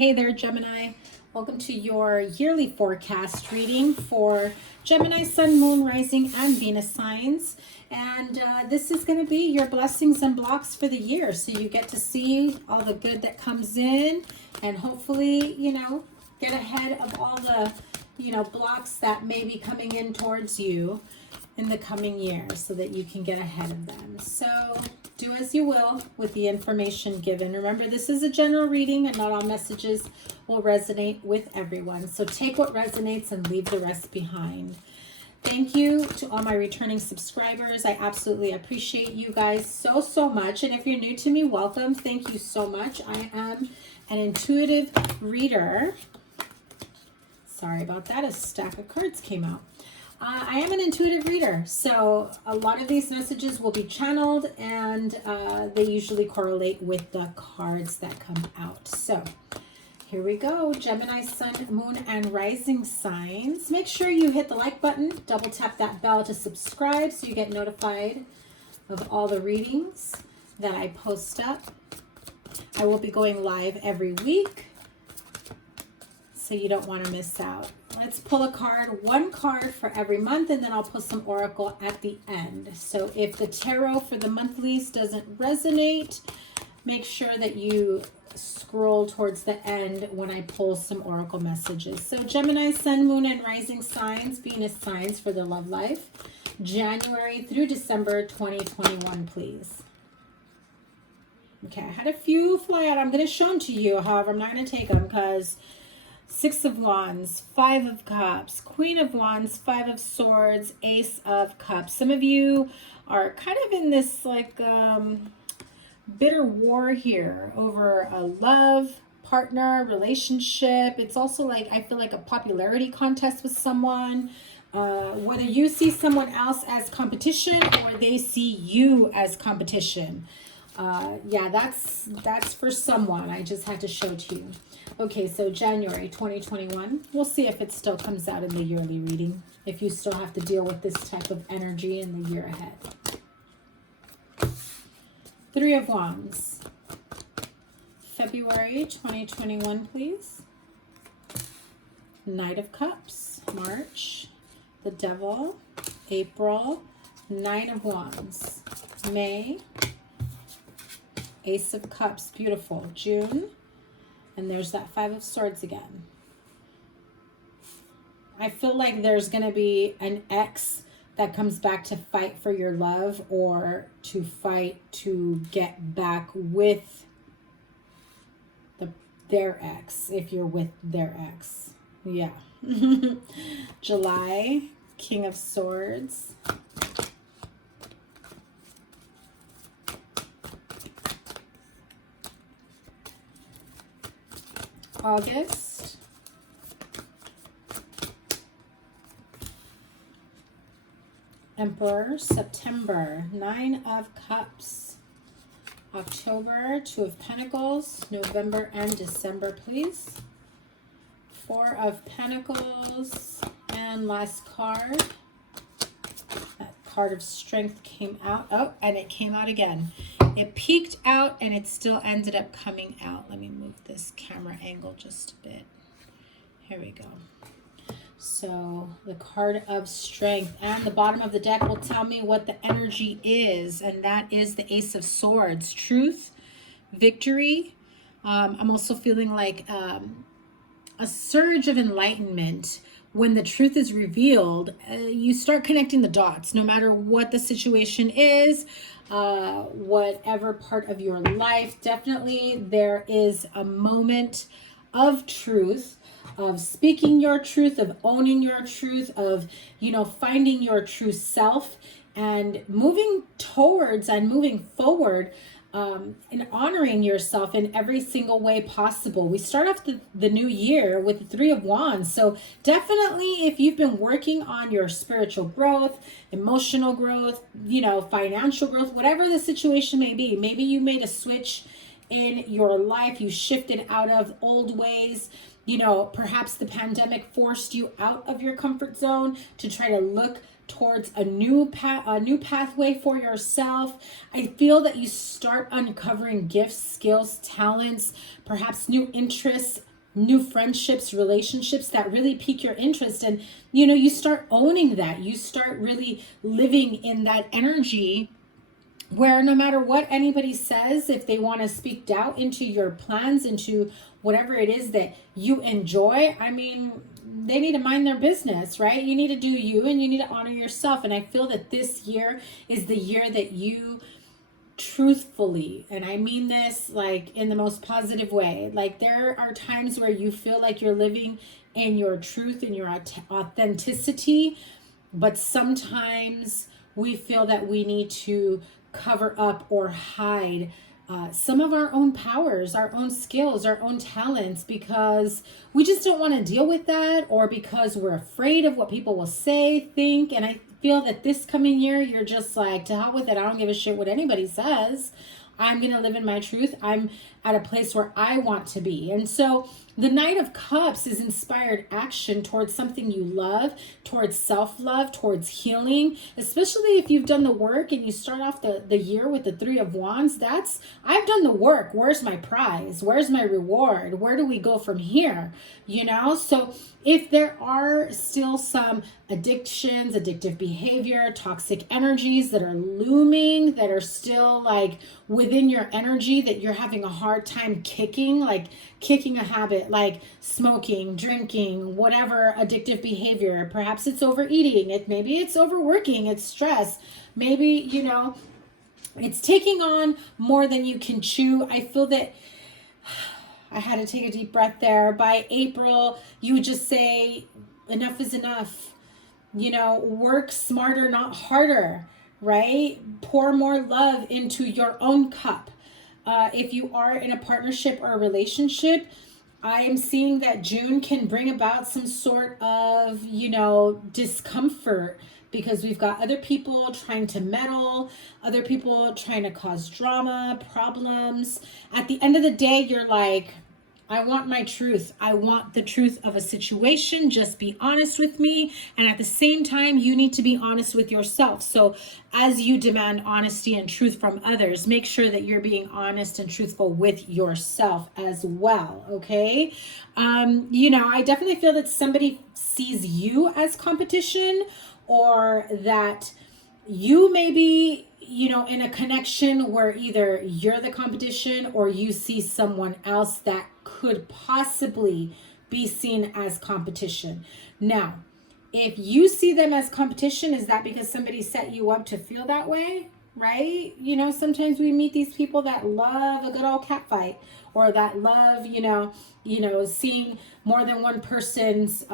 Hey there, Gemini. Welcome to your yearly forecast reading for Gemini, Sun, Moon, Rising, and Venus signs. And this is going to be your blessings and blocks for the year. So you get to see all the good that comes in and hopefully, get ahead of all the, blocks that may be coming in towards you in the coming year so that you can get ahead of them. So do as you will with the information given. Remember, this is a general reading and not all messages will resonate with everyone. So take what resonates and leave the rest behind. Thank you to all my returning subscribers. I absolutely appreciate you guys so much. And if you're new to me, welcome. Thank you so much. I am an intuitive reader. Sorry about that. A stack of cards came out. I am an intuitive reader, so a lot of these messages will be channeled and they usually correlate with the cards that come out. So here we go. Gemini, Sun, Moon, and Rising signs. Make sure you hit the like button, double tap that bell to subscribe so you get notified of all the readings that I post up. I will be going live every week, so you don't want to miss out. Let's pull a card, one card for every month, and then I'll pull some oracle at the end. So if the tarot for the monthlies doesn't resonate, make sure that you scroll towards the end when I pull some oracle messages. So Gemini, Sun, Moon, and Rising signs, Venus signs for the love life, January through December 2021, please. Okay, I had a few fly out. I'm going to show them to you. However, I'm not going to take them because Six of Wands, Five of Cups, Queen of Wands, Five of Swords, Ace of Cups. Some of you are kind of in this like bitter war here over a love, partner, relationship. It's also like, I feel like a popularity contest with someone. Whether you see someone else as competition or they see you as competition. Yeah, that's for someone. I just had to show to you. Okay, so January 2021. We'll see if it still comes out in the yearly reading, if you still have to deal with this type of energy in the year ahead. Three of Wands. February 2021, please. Knight of Cups. March. The Devil. April. Nine of Wands. May. Ace of Cups. Beautiful. June. And there's that Five of Swords again. I feel like there's going to be an ex that comes back to fight for your love or to fight to get back with their ex, if you're with their ex. Yeah. July, King of Swords. August, Emperor. September, Nine of Cups. October, Two of Pentacles. November and December, please. Four of Pentacles. And last card. That card of Strength came out. Oh, and it came out again. It peaked out and it still ended up coming out. Let me move this camera angle just a bit. Here we go. So the card of Strength and the bottom of the deck will tell me what the energy is. And that is the Ace of Swords. Truth, victory. I'm also feeling like a surge of enlightenment. When the truth is revealed, you start connecting the dots, no matter what the situation is, whatever part of your life. Definitely there is a moment of truth, of speaking your truth, of owning your truth, of, finding your true self and moving towards and moving forward and honoring yourself in every single way possible. We start off the new year with the Three of Wands. So definitely if you've been working on your spiritual growth, emotional growth, financial growth, whatever the situation may be, maybe you made a switch in your life, you shifted out of old ways, perhaps the pandemic forced you out of your comfort zone to try to look towards a new pathway for yourself. I feel that you start uncovering gifts, skills, talents, perhaps new interests, new friendships, relationships that really pique your interest. And, you know, you start owning that. You start really living in that energy where no matter what anybody says, if they want to speak doubt into your plans, into whatever it is that you enjoy, I mean, they need to mind their business, right? You need to do you, and you need to honor yourself. And I feel that this year is the year that you truthfully, and I mean this like in the most positive way, like there are times where you feel like you're living in your truth and your authenticity, but sometimes we feel that we need to cover up or hide some of our own powers, our own skills, our own talents, because we just don't want to deal with that, or because we're afraid of what people will say, think. And I feel that this coming year, you're just like, to hell with it. I don't give a shit what anybody says. I'm going to live in my truth. I'm at a place where I want to be. And so the Knight of Cups is inspired action towards something you love, towards self-love, towards healing, especially if you've done the work and you start off the year with the Three of Wands. That's, I've done the work. Where's my prize? Where's my reward? Where do we go from here? You know, so if there are still some addictions, addictive behavior, toxic energies that are looming, that are still like within your energy, that you're having a hard time kicking, like kicking a habit like smoking, drinking, whatever addictive behavior, perhaps it's overeating, maybe it's overworking, it's stress, maybe, you know, it's taking on more than you can chew. I feel that I had to take a deep breath there. By April, you would just say, enough is enough. You know, work smarter, not harder, right? Pour more love into your own cup. If you are in a partnership or a relationship, I am seeing that June can bring about some sort of, you know, discomfort, because we've got other people trying to meddle, other people trying to cause drama, problems. At the end of the day, you're like, I want my truth. I want the truth of a situation. Just be honest with me. And at the same time, you need to be honest with yourself. So as you demand honesty and truth from others, make sure that you're being honest and truthful with yourself as well. Okay. You know, I definitely feel that somebody sees you as competition, or that you may be, you know, in a connection where either you're the competition or you see someone else that could possibly be seen as competition. Now, if you see them as competition, is that because somebody set you up to feel that way? Right? You know, sometimes we meet these people that love a good old cat fight, or that love, you know, seeing more than one person's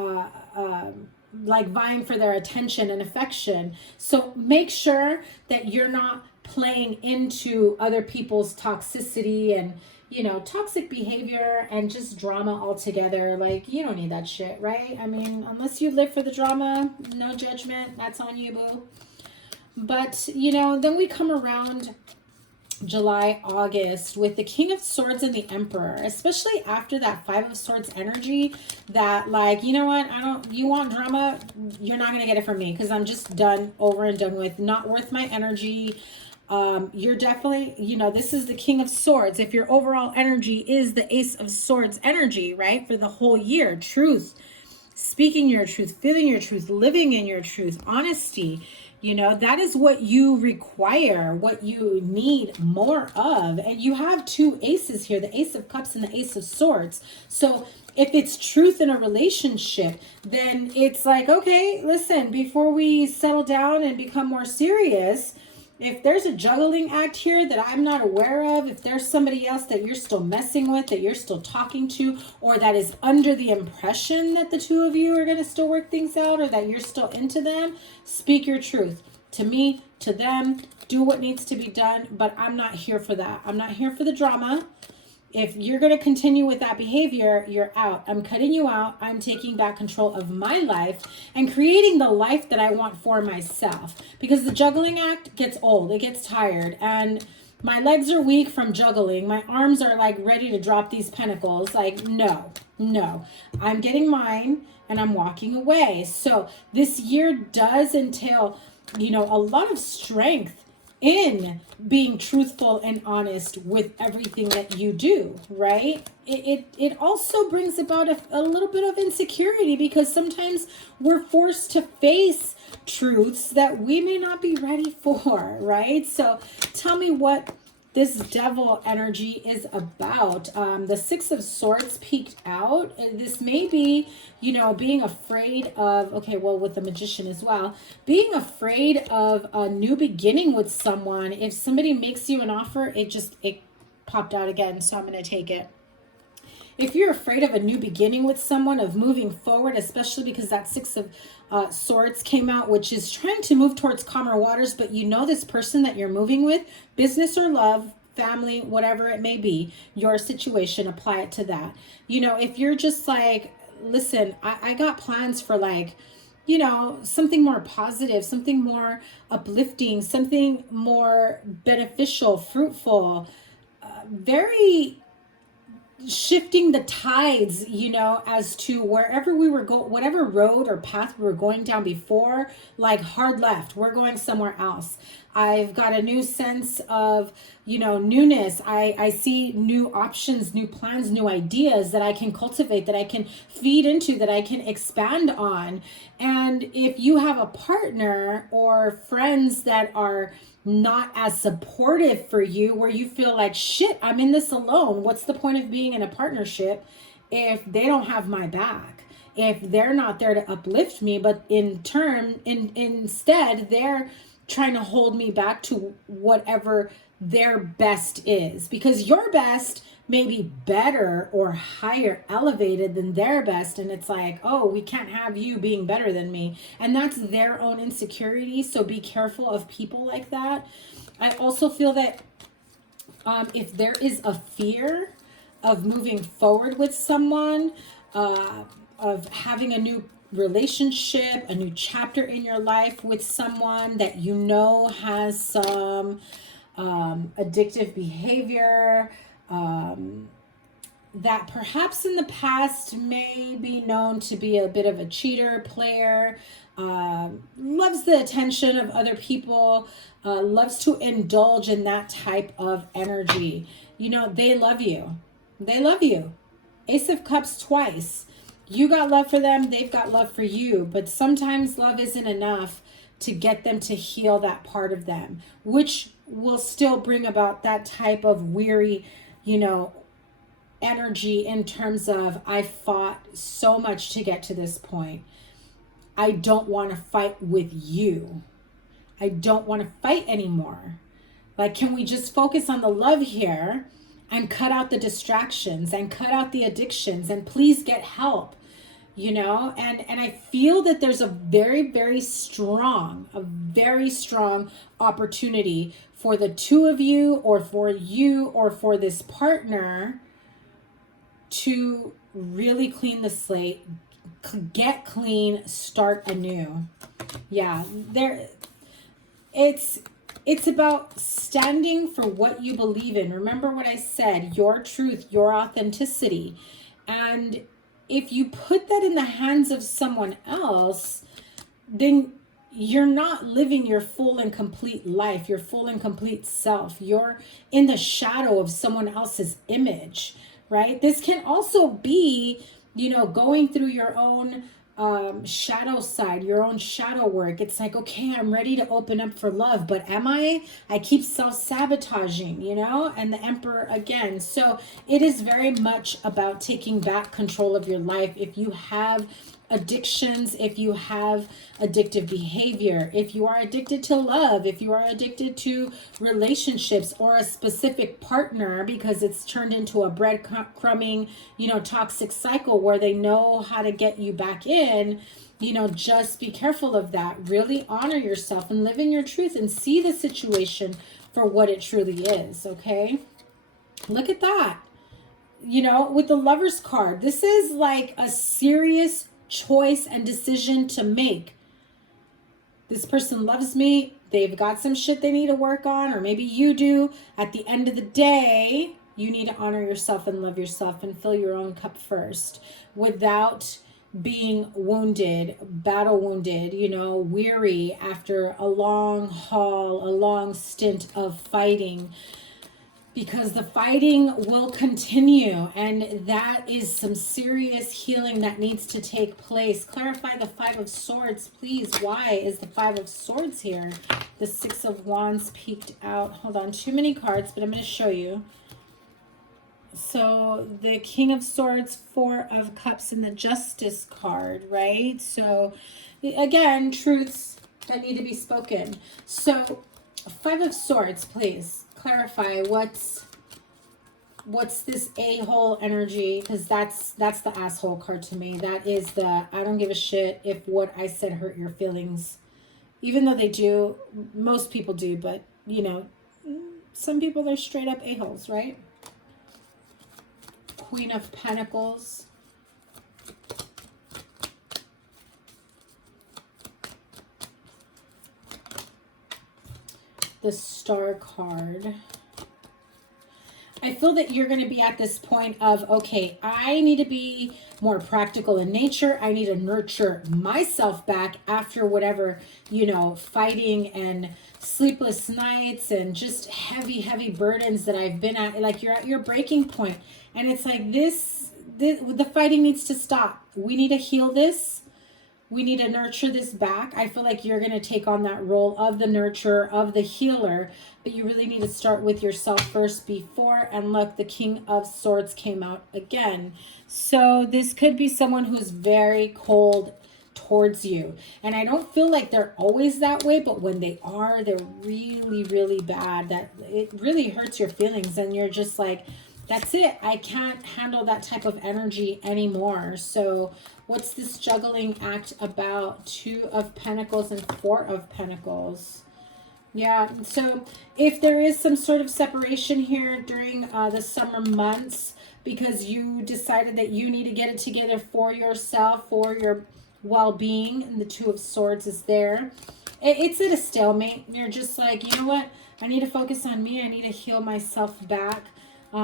like vying for their attention and affection. So make sure that you're not playing into other people's toxicity and, you know, toxic behavior and just drama altogether. Like, you don't need that shit, right? I mean, unless you live for the drama, no judgment, that's on you, boo. But, you know, then we come around July, August with the King of Swords and the Emperor, especially after that Five of Swords energy, that like, you know what, you want drama, you're not going to get it from me, because I'm just done, over and done with, not worth my energy. You're definitely, you know, this is the King of Swords. If your overall energy is the Ace of Swords energy, right, for the whole year, truth, speaking your truth, feeling your truth, living in your truth, honesty, you know, that is what you require, what you need more of. And you have two aces here, the Ace of Cups and the Ace of Swords. So if it's truth in a relationship, then it's like, okay, listen, before we settle down and become more serious, if there's a juggling act here that I'm not aware of, if there's somebody else that you're still messing with, that you're still talking to, or that is under the impression that the two of you are going to still work things out, or that you're still into them, speak your truth. To me, to them, do what needs to be done, but I'm not here for that. I'm not here for the drama. If you're going to continue with that behavior, you're out. I'm cutting you out. I'm taking back control of my life and creating the life that I want for myself. Because the juggling act gets old. It gets tired. And, My legs are weak from juggling. My arms are like ready to drop these pentacles. Like, no, no. I'm getting mine and I'm walking away. So this year does entail, you know, a lot of strength in being truthful and honest with everything that you do, right? It also brings about a little bit of insecurity, because sometimes we're forced to face truths that we may not be ready for, right? So tell me what this devil energy is about. The Six of Swords peeked out. This may be, you know, being afraid of, okay, well, with the Magician as well, being afraid of a new beginning with someone. If somebody makes you an offer, it popped out again, so I'm going to take it. If you're afraid of a new beginning with someone, of moving forward, especially because that Six of Swords came out, which is trying to move towards calmer waters, but you know this person that you're moving with, business or love, family, whatever it may be, your situation, apply it to that. You know, if you're just like, listen, I got plans for, like, you know, something more positive, something more uplifting, something more beneficial, fruitful, very shifting the tides, you know, as to wherever we were going, whatever road or path we were going down before, like hard left, we're going somewhere else. I've got a new sense of, you know, newness. I see new options, new plans, new ideas that I can cultivate, that I can feed into, that I can expand on. And if you have a partner or friends that are not as supportive for you, where you feel like, shit, I'm in this alone. What's the point of being in a partnership if they don't have my back? If they're not there to uplift me, but instead they're trying to hold me back to whatever their best is, because your best may be better or higher elevated than their best, and it's like, oh, we can't have you being better than me, and that's their own insecurity. So be careful of people like that. I also feel that if there is a fear of moving forward with someone, of having a new relationship, a new chapter in your life with someone that you know has some addictive behavior, that perhaps in the past may be known to be a bit of a cheater, player, loves the attention of other people, loves to indulge in that type of energy. You know, they love you. They love you. Ace of Cups twice. You got love for them, they've got love for you, but sometimes love isn't enough to get them to heal that part of them, which will still bring about that type of weary, you know, energy in terms of, I fought so much to get to this point. I don't want to fight with you. I don't want to fight anymore. Like, can we just focus on the love here and cut out the distractions and cut out the addictions, and please get help, you know? And I feel that there's a very, very strong opportunity for the two of you, or for you, or for this partner, to really clean the slate, get clean, start anew. Yeah, it's about standing for what you believe in. Remember what I said, your truth, your authenticity. And if you put that in the hands of someone else, then you're not living your full and complete life, your full and complete self. You're in the shadow of someone else's image, right? This can also be, you know, going through your own shadow side, your own shadow work. It's like, okay, I'm ready to open up for love, but am I keep self-sabotaging, you know? And the Emperor again. So it is very much about taking back control of your life. If you have addictions, if you have addictive behavior, if you are addicted to love, if you are addicted to relationships or a specific partner because it's turned into a breadcrumbing, you know, toxic cycle where they know how to get you back in, you know, just be careful of that. Really honor yourself and live in your truth and see the situation for what it truly is, okay? Look at that. You know, with the Lover's card, this is like a serious choice and decision to make. This person loves me. they've got some shit they need to work on, or maybe you do. At the end of the day, you need to honor yourself and love yourself and fill your own cup first without being wounded, battle wounded, you know, weary after a long haul, a long stint of fighting, because the fighting will continue, and that is some serious healing that needs to take place. Clarify the Five of Swords, please. Why is the Five of Swords here? The Six of Wands peeked out. Hold on, too many cards, but I'm going to show you. So the King of Swords, Four of Cups, and the Justice card, right? So again, truths that need to be spoken. So Five of Swords, please clarify what's this a-hole energy, because that's the asshole card to me. That is the I don't give a shit if what I said hurt your feelings, even though they do. Most people do, but you know, some people, they're straight up a-holes, right? Queen of Pentacles, the Star card. I feel that you're going to be at this point of, okay, I need to be more practical in nature. I need to nurture myself back after whatever, you know, fighting and sleepless nights and just heavy burdens that I've been at. Like, you're at your breaking point, and it's like the fighting needs to stop. We need to heal this. We need to nurture this back. I feel like you're going to take on that role of the nurturer, of the healer, but you really need to start with yourself first before. And look, the King of Swords came out again. So this could be someone who's very cold towards you. And I don't feel like they're always that way, but when they are, they're really bad. That it really hurts your feelings, and you're just like, that's it. I can't handle that type of energy anymore. So what's this juggling act about? Two of Pentacles and Four of Pentacles. Yeah, so if there is some sort of separation here during the summer months, because you decided that you need to get it together for yourself, for your well-being, and the Two of Swords is there. It's at a stalemate. You're just like, you know what? I need to focus on me. I need to heal myself back.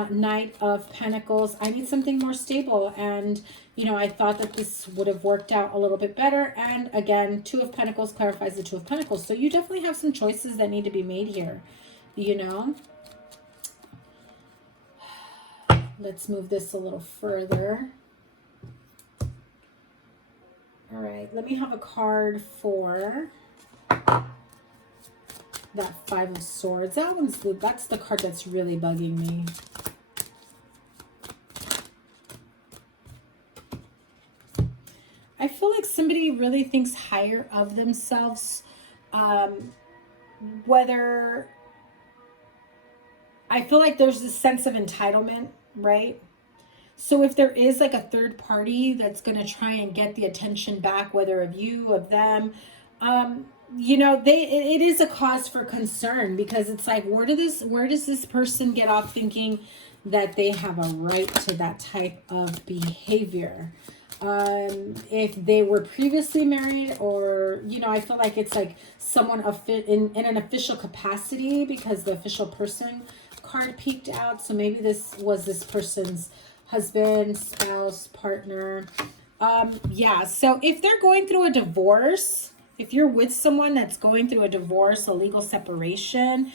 Knight of Pentacles. I need something more stable, and you know, I thought that this would have worked out a little bit better. And again, Two of Pentacles clarifies the Two of Pentacles. So you definitely have some choices that need to be made here, you know. Let's move this a little further. All right, let me have a card for that Five of Swords. That's the card that's really bugging me. I feel like somebody really thinks higher of themselves, whether I feel like there's this sense of entitlement, right? So if there is like a third party that's going to try and get the attention back, whether of you, of them, you know, it is a cause for concern, because it's like, where does this person get off thinking that they have a right to that type of behavior? If they were previously married, or, you know, I feel like it's like someone in an official capacity, because the official person card peeked out. So maybe this was this person's husband, spouse, partner. Yeah, so if they're going through a divorce, if you're with someone that's going through a divorce, a legal separation,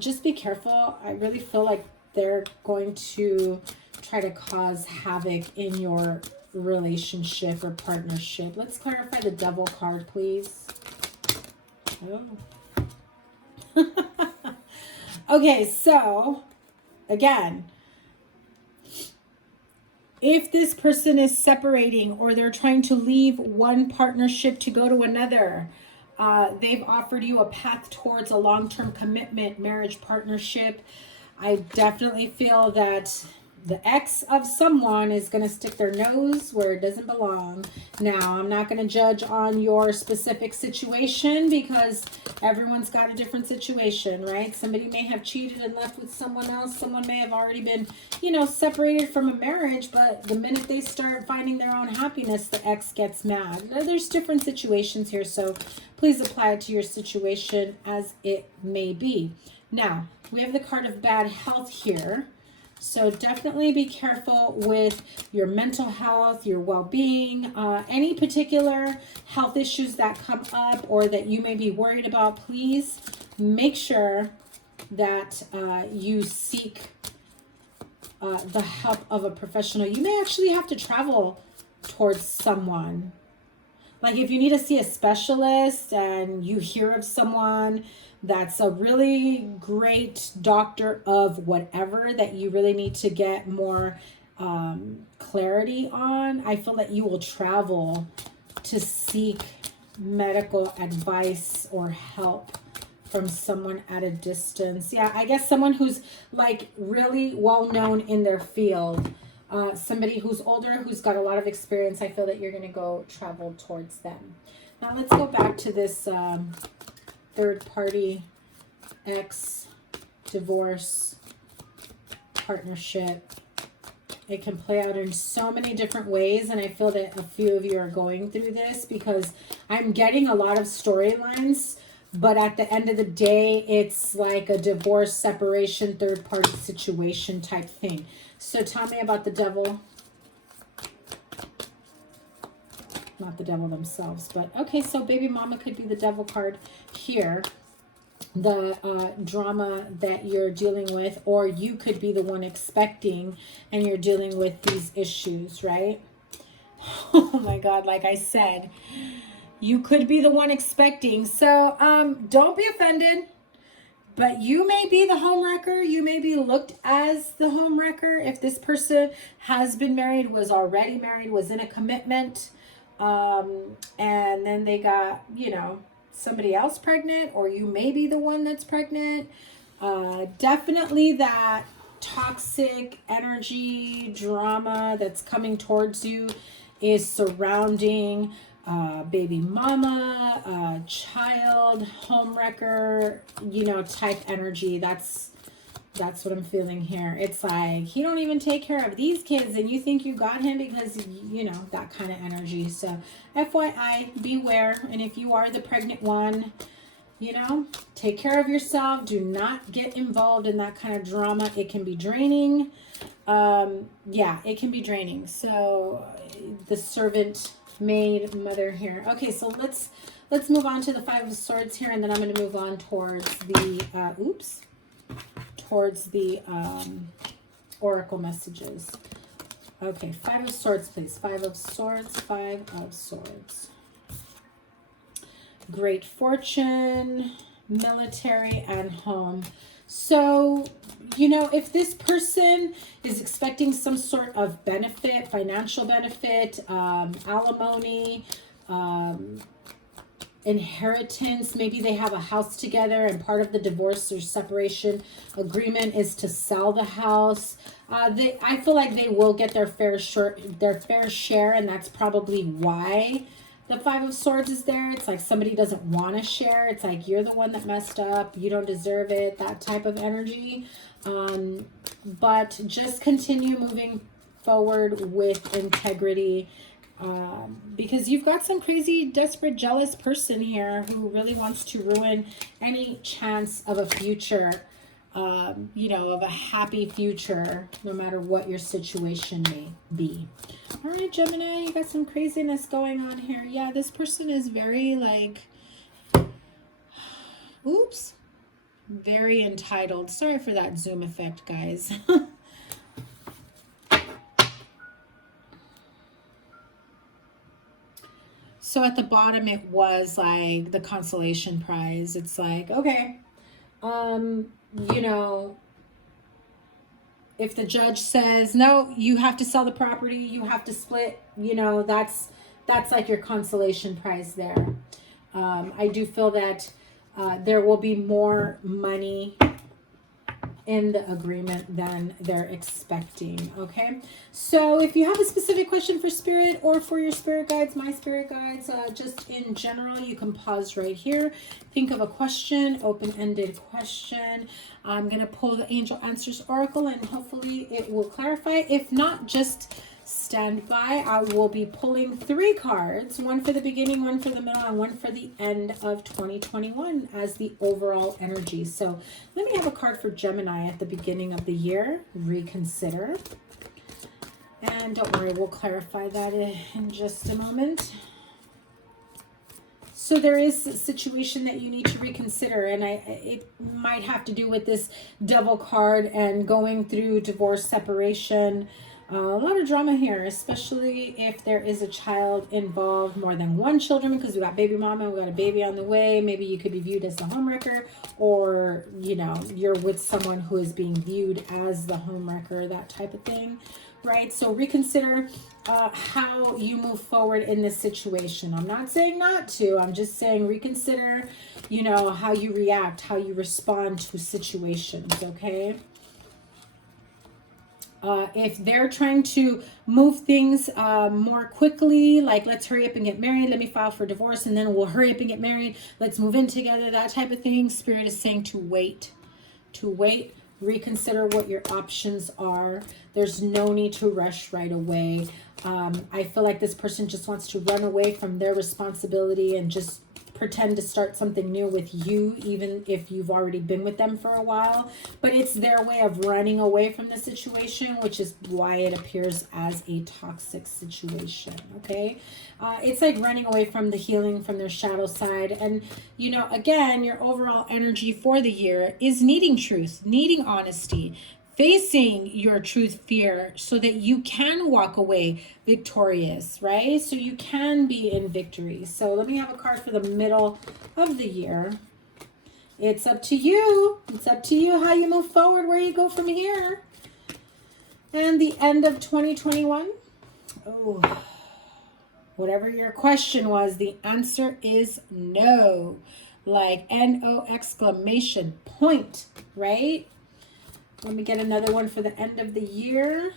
just be careful. I really feel like they're going to try to cause havoc in your relationship or partnership. Let's clarify the Devil card, please. Oh. Okay, so again, if this person is separating, or they're trying to leave one partnership to go to another, they've offered you a path towards a long-term commitment, marriage, partnership. I definitely feel that the ex of someone is going to stick their nose where it doesn't belong. Now, I'm not going to judge on your specific situation because everyone's got a different situation, right? Somebody may have cheated and left with someone else. Someone may have already been, you know, separated from a marriage, but the minute they start finding their own happiness, the ex gets mad. There's different situations here, so please apply it to your situation as it may be. Now, we have the card of bad health here. So definitely be careful with your mental health, your well-being, any particular health issues that come up or that you may be worried about. Please make sure that you seek the help of a professional. You may actually have to travel towards someone. Like if you need to see a specialist and you hear of someone that's a really great doctor of whatever that you really need to get more clarity on, I feel that you will travel to seek medical advice or help from someone at a distance. Yeah, I guess someone who's like really well known in their field. Somebody who's older, who's got a lot of experience. I feel that you're going to go travel towards them. Now let's go back to this third party, ex, divorce, partnership. It can play out in so many different ways, and I feel that a few of you are going through this because I'm getting a lot of storylines, but at the end of the day, it's like a divorce, separation, third party situation type thing. So tell me about the devil. Not the devil themselves, but okay, so baby mama could be the devil card here. The drama that you're dealing with, or you could be the one expecting and you're dealing with these issues, right? Oh my God, like I said, you could be the one expecting. So don't be offended, but you may be the homewrecker. You may be looked as the homewrecker if this person has been married, was already married, was in a commitment, and then they got, you know, somebody else pregnant, or you may be the one that's pregnant. Definitely that toxic energy, drama that's coming towards you is surrounding baby mama, child, homewrecker, you know, type energy. That's what I'm feeling here. It's like, he don't even take care of these kids and you think you got him because, you know, that kind of energy. So FYI, beware. And if you are the pregnant one, you know, take care of yourself. Do not get involved in that kind of drama. It can be draining. Yeah, it can be draining. So the servant, maid, mother here. Okay, so let's move on to the Five of Swords here, and then I'm going to move on towards the towards the oracle messages. Okay, Five of Swords, please. Five of Swords, Five of Swords. Great fortune, military, and home. So, you know, if this person is expecting some sort of benefit, financial benefit, alimony, inheritance, maybe they have a house together and part of the divorce or separation agreement is to sell the house. I feel like they will get their fair share, and that's probably why the Five of Swords is there. It's like somebody doesn't want to share. It's like, you're the one that messed up. You don't deserve it. That type of energy. But just continue moving forward with integrity. Because you've got some crazy, desperate, jealous person here who really wants to ruin any chance of a future, you know, of a happy future, no matter what your situation may be. All right, Gemini, you got some craziness going on here. Yeah, this person is very like, oops, very entitled. Sorry for that zoom effect, guys. So at the bottom, it was like the consolation prize. It's like, okay, you know, if the judge says, no, you have to sell the property, you have to split, you know, that's like your consolation prize there. I do feel that there will be more money in the agreement than they're expecting. Okay, so if you have a specific question for spirit or for your spirit guides, my spirit guides, just in general, you can pause right here, think of a question, open-ended question. I'm going to pull the Angel Answers Oracle and hopefully it will clarify. If not, just stand by. I will be pulling 3 cards, one for the beginning, one for the middle, and one for the end of 2021 as the overall energy. So let me have a card for Gemini at the beginning of the year. Reconsider. And don't worry, we'll clarify that in just a moment. So there is a situation that you need to reconsider, and it might have to do with this Devil card and going through divorce, separation. A lot of drama here, especially if there is a child involved, more than one children, because we got baby mama, we got a baby on the way. Maybe you could be viewed as the homewrecker, or, you know, you're with someone who is being viewed as the homewrecker, that type of thing, right? So reconsider how you move forward in this situation. I'm not saying not to, I'm just saying reconsider, you know, how you react, how you respond to situations, okay? If they're trying to move things more quickly, like let's hurry up and get married, let me file for divorce, and then we'll hurry up and get married, let's move in together, that type of thing, Spirit is saying to wait, reconsider what your options are. There's no need to rush right away. I feel like this person just wants to run away from their responsibility and just pretend to start something new with you, even if you've already been with them for a while. But it's their way of running away from the situation, which is why it appears as a toxic situation, okay? It's like running away from the healing, from their shadow side. And, you know, again, your overall energy for the year is needing truth, needing honesty, facing your truth fear so that you can walk away victorious, right? So you can be in victory. So let me have a card for the middle of the year. It's up to you. It's up to you how you move forward, where you go from here. And the end of 2021. Oh, whatever your question was, the answer is no. Like N-O exclamation point, right? Let me get another one for the end of the year.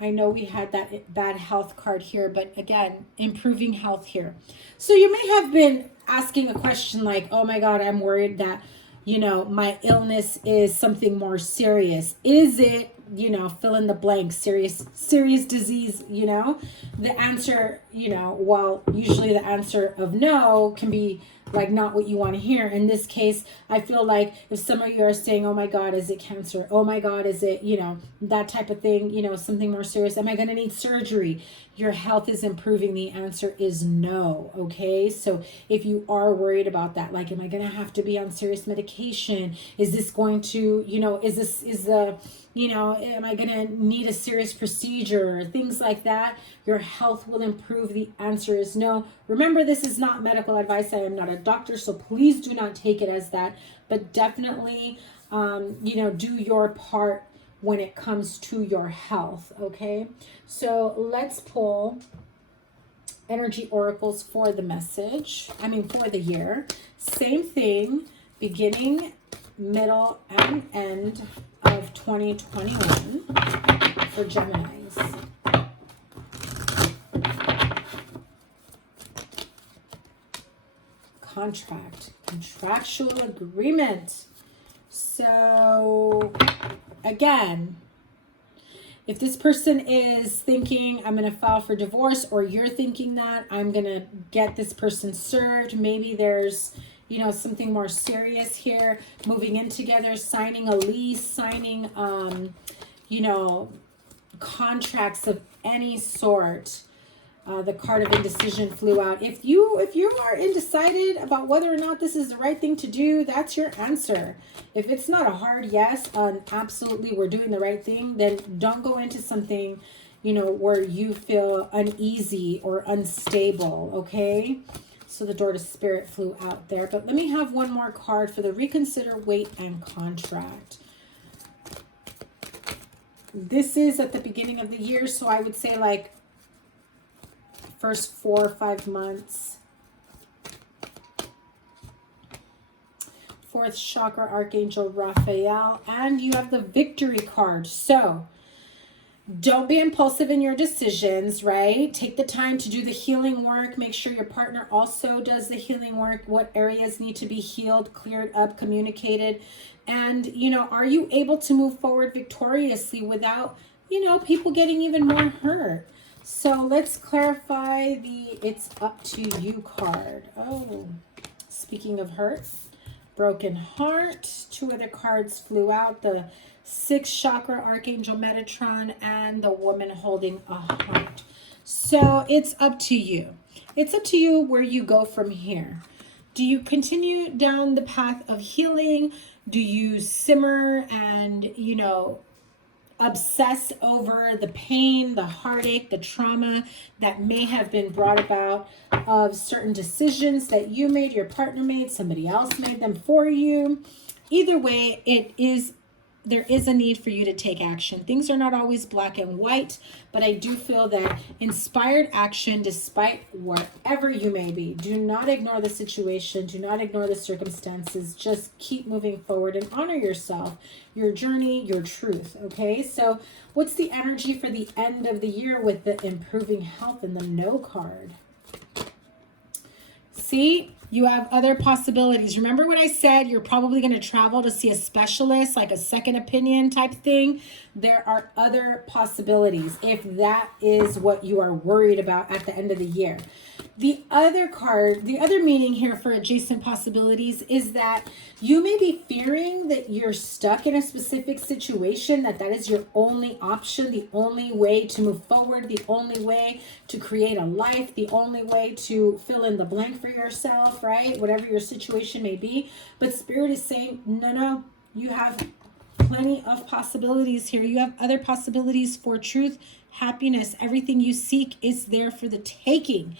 I know we had that bad health card here, but again, improving health here. So you may have been asking a question like, oh my God, I'm worried that, you know, my illness is something more serious. Is it, you know, fill in the blank, serious disease, you know? The answer, you know, well, usually the answer of no can be like not what you want to hear. In this case, I feel like if some of you are saying, oh my God, is it cancer? Oh my God, is it, you know, that type of thing, you know, something more serious? Am I going to need surgery? Your health is improving. The answer is no. Okay. So if you are worried about that, like, am I going to have to be on serious medication? Is this going to, you know, you know, am I going to need a serious procedure? Things like that. Your health will improve. The answer is no. Remember, this is not medical advice. I am not a doctor, so please do not take it as that. But definitely, you know, do your part when it comes to your health, okay? So let's pull energy oracles for the message. I mean, for the year. Same thing, beginning, middle, and end of 2021 for Geminis. Contract, contractual agreement. So again, if this person is thinking I'm going to file for divorce, or you're thinking that I'm going to get this person served, maybe there's, you know, something more serious here, moving in together, signing a lease, signing, you know, contracts of any sort. The card of indecision flew out. If you are undecided about whether or not this is the right thing to do, that's your answer. If it's not a hard yes on absolutely we're doing the right thing, then don't go into something, you know, where you feel uneasy or unstable, okay? So the door to spirit flew out there. But let me have one more card for the reconsider, wait, and contract. This is at the beginning of the year, so I would say like first 4 or 5 months. 4th chakra archangel Raphael, and you have the victory card. So don't be impulsive in your decisions, right? Take the time to do the healing work. Make sure your partner also does the healing work. What areas need to be healed, cleared up, communicated? And, you know, are you able to move forward victoriously without, you know, people getting even more hurt? So let's clarify the it's up to you card. Oh, speaking of hurt, broken heart. 2 other cards flew out. The 6th chakra archangel Metatron and the woman holding a heart. So it's up to you. It's up to you where you go from here. Do you continue down the path of healing? Do you simmer and, you know, obsess over the pain, the heartache, the trauma that may have been brought about of certain decisions that you made, your partner made, somebody else made them for you? Either way, there is a need for you to take action. Things are not always black and white, but I do feel that inspired action, despite wherever you may be, do not ignore the situation, do not ignore the circumstances, just keep moving forward and honor yourself, your journey, your truth, okay? So what's the energy for the end of the year with the improving health and the no card? See, you have other possibilities. Remember what I said? You're probably going to travel to see a specialist, like a second opinion type thing. There are other possibilities if that is what you are worried about at the end of the year. The other card, the other meaning here for adjacent possibilities is that you may be fearing that you're stuck in a specific situation, that is your only option, the only way to move forward, the only way to create a life, the only way to fill in the blank for yourself, right? Whatever your situation may be. But Spirit is saying, no, you have plenty of possibilities here. You have other possibilities for truth, happiness. Everything you seek is there for the taking.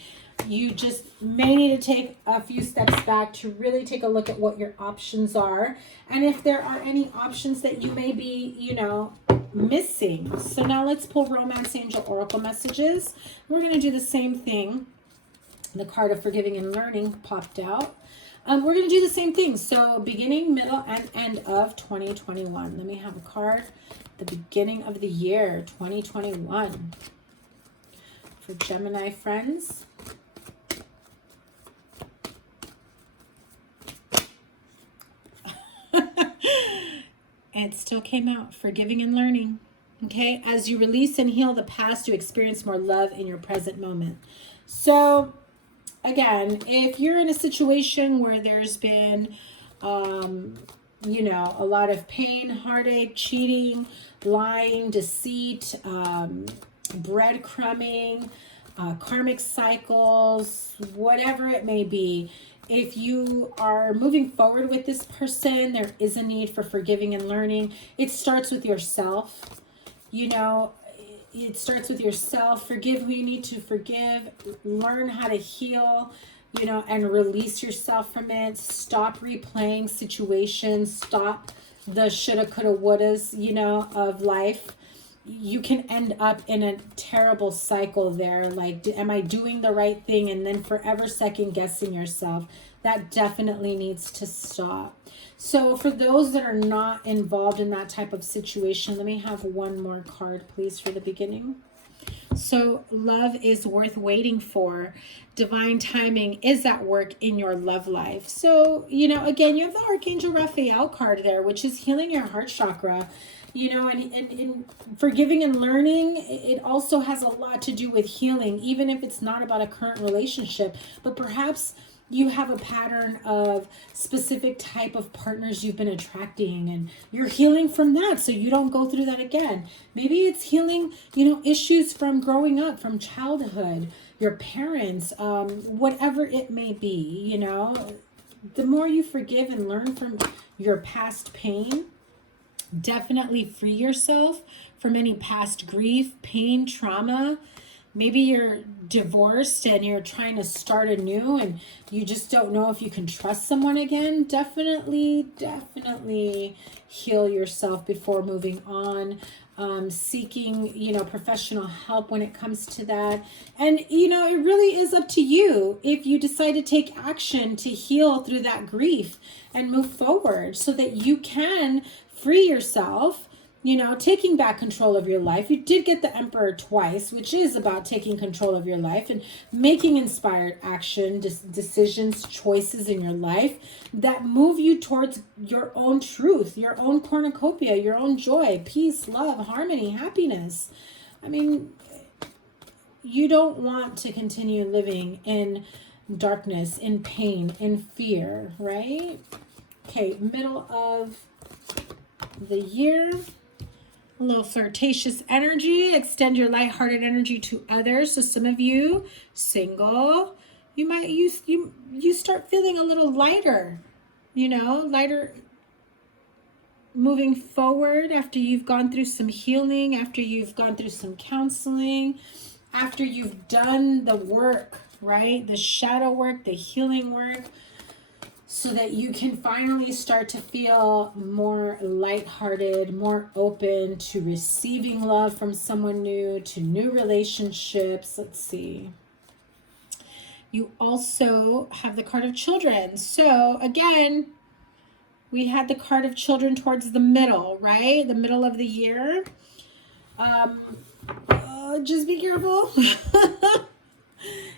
You just may need to take a few steps back to really take a look at what your options are. And if there are any options that you may be, you know, missing. So now let's pull Romance Angel Oracle messages. We're going to do the same thing. The card of Forgiving and Learning popped out. We're going to do the same thing. So beginning, middle, and end of 2021. Let me have a card. The beginning of the year, 2021. For Gemini friends. It still came out. Forgiving and learning. Okay. As you release and heal the past, you experience more love in your present moment. So again, if you're in a situation where there's been, you know, a lot of pain, heartache, cheating, lying, deceit, breadcrumbing, karmic cycles, whatever it may be, if you are moving forward with this person, there is a need for forgiving and learning. It starts with yourself. You know, it starts with yourself. Forgive who you need to forgive. Learn how to heal, you know, and release yourself from it. Stop replaying situations. Stop the shoulda, coulda, wouldas, you know, of life. You can end up in a terrible cycle there. Like, am I doing the right thing? And then forever second guessing yourself. That definitely needs to stop. So for those that are not involved in that type of situation, let me have one more card, please, for the beginning. So love is worth waiting for. Divine timing is at work in your love life. So, you know, again, you have the Archangel Raphael card there, which is healing your heart chakra. You know, and in forgiving and learning, it also has a lot to do with healing, even if it's not about a current relationship. But perhaps you have a pattern of specific type of partners you've been attracting, and you're healing from that so you don't go through that again. Maybe it's healing, you know, issues from growing up, from childhood, your parents, whatever it may be. You know, the more you forgive and learn from your past pain, definitely free yourself from any past grief, pain, trauma. Maybe you're divorced and you're trying to start anew and you just don't know if you can trust someone again. Definitely heal yourself before moving on. seeking, you know, professional help when it comes to that. And, you know, it really is up to you if you decide to take action to heal through that grief and move forward so that you can free yourself, you know, taking back control of your life. You did get the Emperor twice, which is about taking control of your life and making inspired action, decisions, choices in your life that move you towards your own truth, your own cornucopia, your own joy, peace, love, harmony, happiness. I mean, you don't want to continue living in darkness, in pain, in fear, right? Okay, middle of the year. A little flirtatious energy. Extend your lighthearted energy to others. So some of you single, you might you start feeling a little lighter, you know, lighter moving forward after you've gone through some healing, after you've gone through some counseling, after you've done the work, right? The shadow work, the healing work, so that you can finally start to feel more lighthearted, more open to receiving love from someone new, to new relationships. Let's see. You also have the card of children. So again, we had the card of children towards the middle, right? The middle of the year. Just be careful.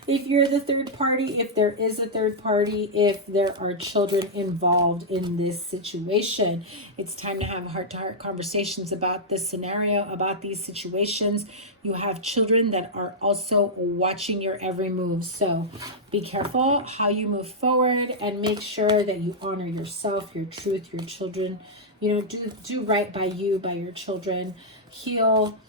If you're the third party, if there is a third party, if there are children involved in this situation, it's time to have heart-to-heart conversations about this scenario, about these situations. You have children that are also watching your every move. So be careful how you move forward and make sure that you honor yourself, your truth, your children. You know, do right by you, by your children. Heal.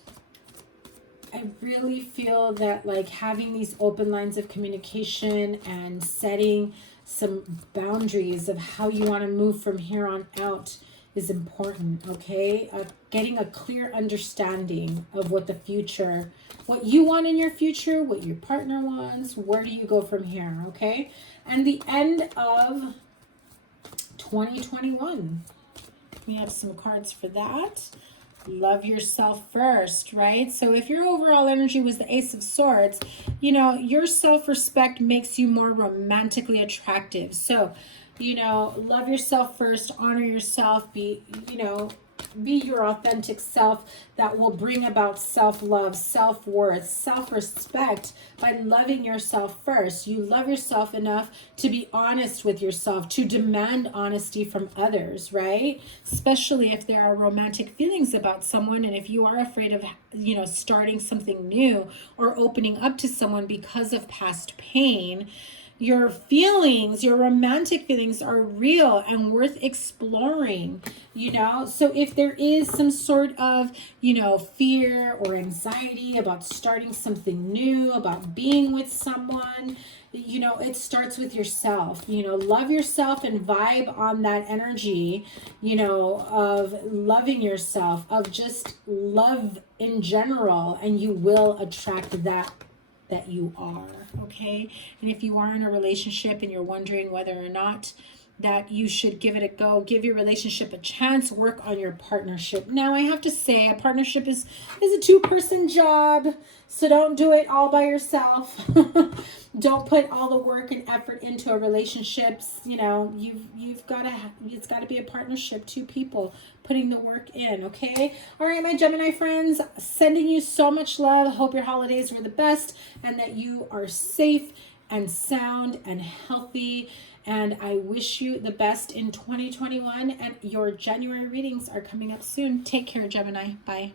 I really feel that like having these open lines of communication and setting some boundaries of how you want to move from here on out is important, okay? Getting a clear understanding of what the future, what you want in your future, what your partner wants, where do you go from here, okay? And the end of 2021. We have some cards for that. Love yourself first, right? So if your overall energy was the Ace of Swords, you know, your self-respect makes you more romantically attractive. So, you know, love yourself first, honor yourself, be, you know, be your authentic self. That will bring about self-love, self-worth, self-respect by loving yourself first. You love yourself enough to be honest with yourself, to demand honesty from others, right? Especially if there are romantic feelings about someone, and if you are afraid of, you know, starting something new or opening up to someone because of past pain. Your feelings, your romantic feelings are real and worth exploring, you know? So if there is some sort of, you know, fear or anxiety about starting something new, about being with someone, you know, it starts with yourself. You know, love yourself and vibe on that energy, you know, of loving yourself, of just love in general, and you will attract that you are, okay? And if you are in a relationship and you're wondering whether or not that you should give it a go, give your relationship a chance, work on your partnership. Now, I have to say, a partnership is a two-person job, so don't do it all by yourself. Don't put all the work and effort into a relationship. You know, you've got to, it's got to be a partnership, two people putting the work in, okay? All right, my Gemini friends, sending you so much love. Hope your holidays were the best and that you are safe and sound and healthy. And I wish you the best in 2021, and your January readings are coming up soon. Take care, Gemini. Bye.